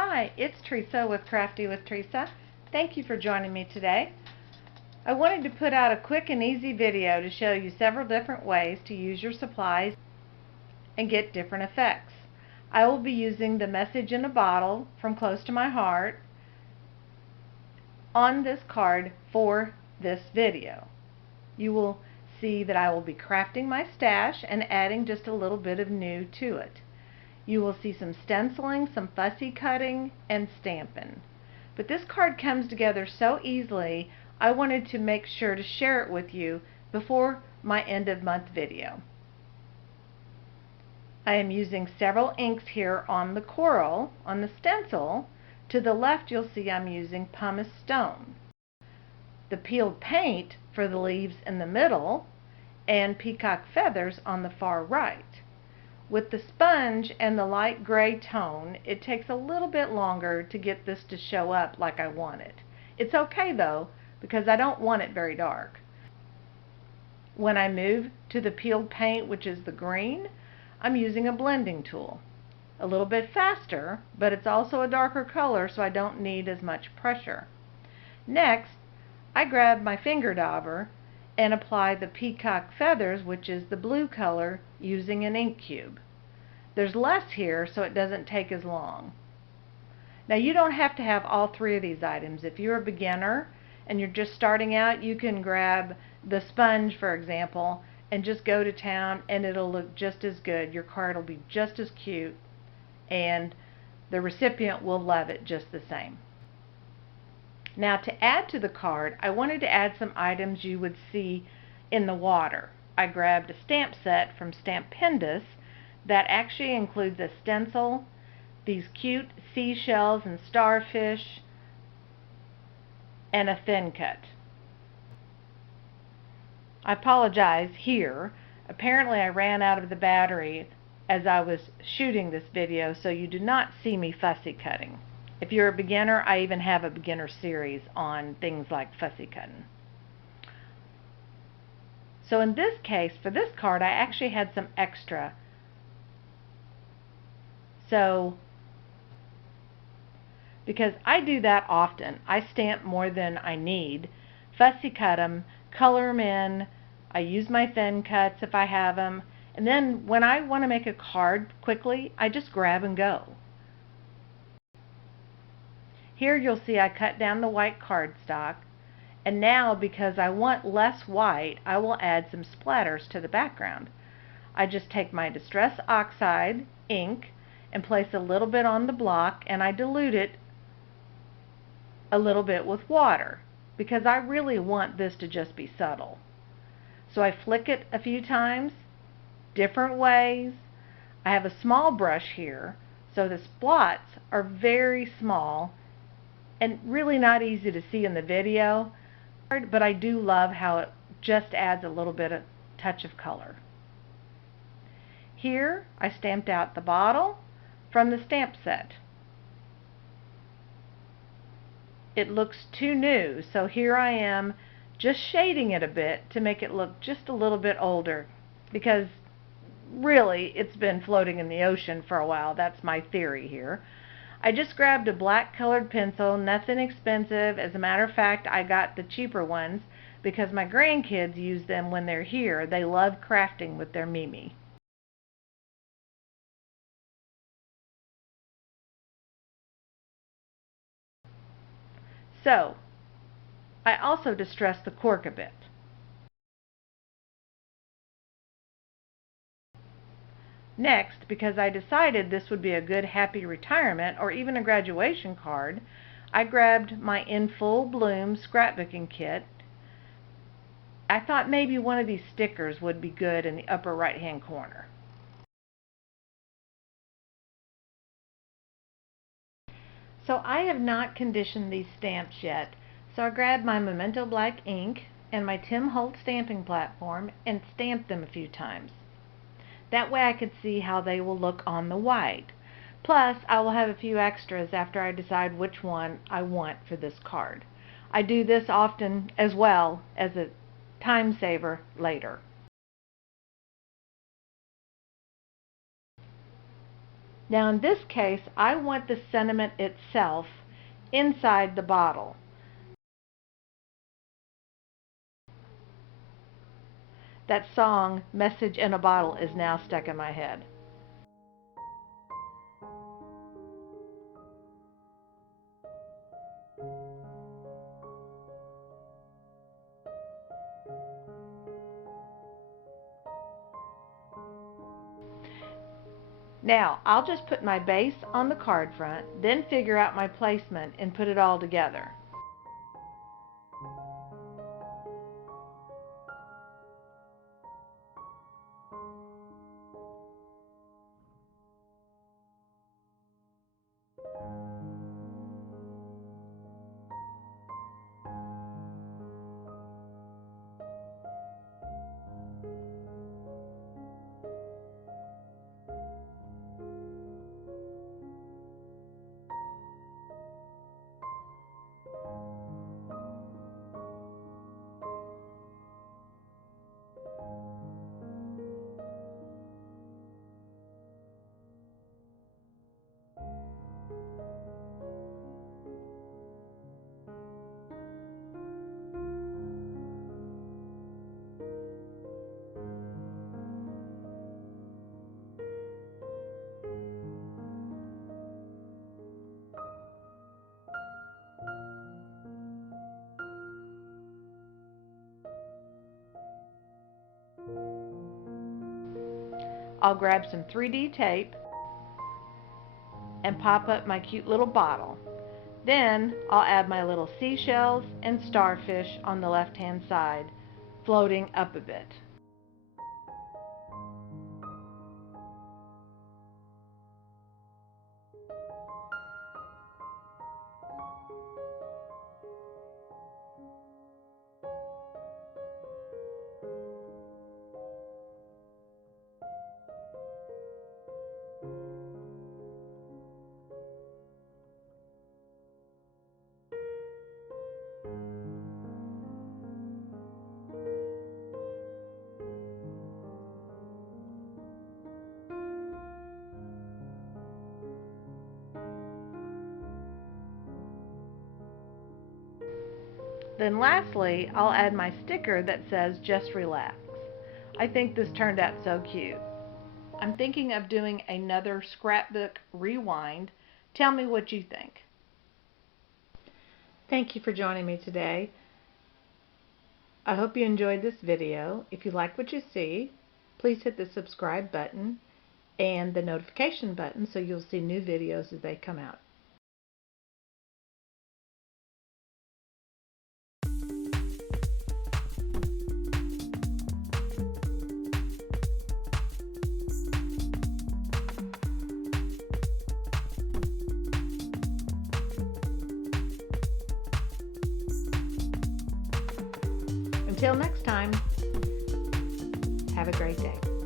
Hi, it's Theresa with Crafty with Theresa. Thank you for joining me today. I wanted to put out a quick and easy video to show you several different ways to use your supplies and get different effects. I will be using the message in a bottle from CloseToMyHeart on this card for this video. You will see that I will be crafting my stash and adding just a little bit of new to it. You will see some stenciling, some fussy cutting, and stamping. But this card comes together so easily, I wanted to make sure to share it with you before my end of month video. I am using several inks here on the coral. On the stencil, to the left you'll see I'm using pumice stone. The peeled paint for the leaves in the middle, and peacock feathers on the far right. With the sponge and the light gray tone, it takes a little bit longer to get this to show up like I want it. It's okay though, because I don't want it very dark. When I move to the peeled paint, which is the green, I'm using a blending tool. A little bit faster, but it's also a darker color, so I don't need as much pressure. Next, I grab my finger dauber and apply the peacock feathers, which is the blue color, using an ink cube. There's less here, so it doesn't take as long. Now you don't have to have all three of these items. If you're a beginner and you're just starting out, you can grab the sponge, for example, and just go to town and it'll look just as good. Your card will be just as cute and the recipient will love it just the same. Now to add to the card, I wanted to add some items you would see in the water. I grabbed a stamp set from Stampendous that actually includes a stencil, these cute seashells and starfish, and a thin cut. I apologize here. Apparently I ran out of the battery as I was shooting this video, so you do not see me fussy cutting. If you're a beginner, I even have a beginner series on things like fussy cutting. So in this case, for this card, I actually had some extra. So, because I do that often, I stamp more than I need, fussy cut them, color them in, I use my thin cuts if I have them, and then when I want to make a card quickly, I just grab and go. Here you'll see I cut down the white cardstock, and now because I want less white, I will add some splatters to the background. I just take my Distress Oxide ink and place a little bit on the block, and I dilute it a little bit with water because I really want this to just be subtle. So I flick it a few times, different ways. I have a small brush here, so the splots are very small and really not easy to see in the video, but I do love how it just adds a little bit of touch of color. Here I stamped out the bottle from the stamp set. It looks too new, so here I am just shading it a bit to make it look just a little bit older, because really it's been floating in the ocean for a while. That's my theory here. I just grabbed a black colored pencil, nothing expensive. As a matter of fact, I got the cheaper ones because my grandkids use them when they're here. They love crafting with their Mimi. So, I also distressed the cork a bit. Next, because I decided this would be a good happy retirement or even a graduation card, I grabbed my In Full Bloom scrapbooking kit. I thought maybe one of these stickers would be good in the upper right hand corner. So I have not conditioned these stamps yet, so I grabbed my Memento Black ink and my Tim Holtz stamping platform and stamped them a few times. That way I could see how they will look on the white. Plus, I will have a few extras after I decide which one I want for this card. I do this often as well as a time saver later. Now in this case, I want the sentiment itself inside the bottle. That song, Message in a Bottle, is now stuck in my head. Now, I'll just put my base on the card front, then figure out my placement and put it all together. I'll grab some 3D tape and pop up my cute little bottle. Then I'll add my little seashells and starfish on the left-hand side, floating up a bit. Then lastly, I'll add my sticker that says "Just Relax." I think this turned out so cute. I'm thinking of doing another scrapbook rewind. Tell me what you think. Thank you for joining me today. I hope you enjoyed this video. If you like what you see, please hit the subscribe button and the notification button so you'll see new videos as they come out. Until next time, have a great day.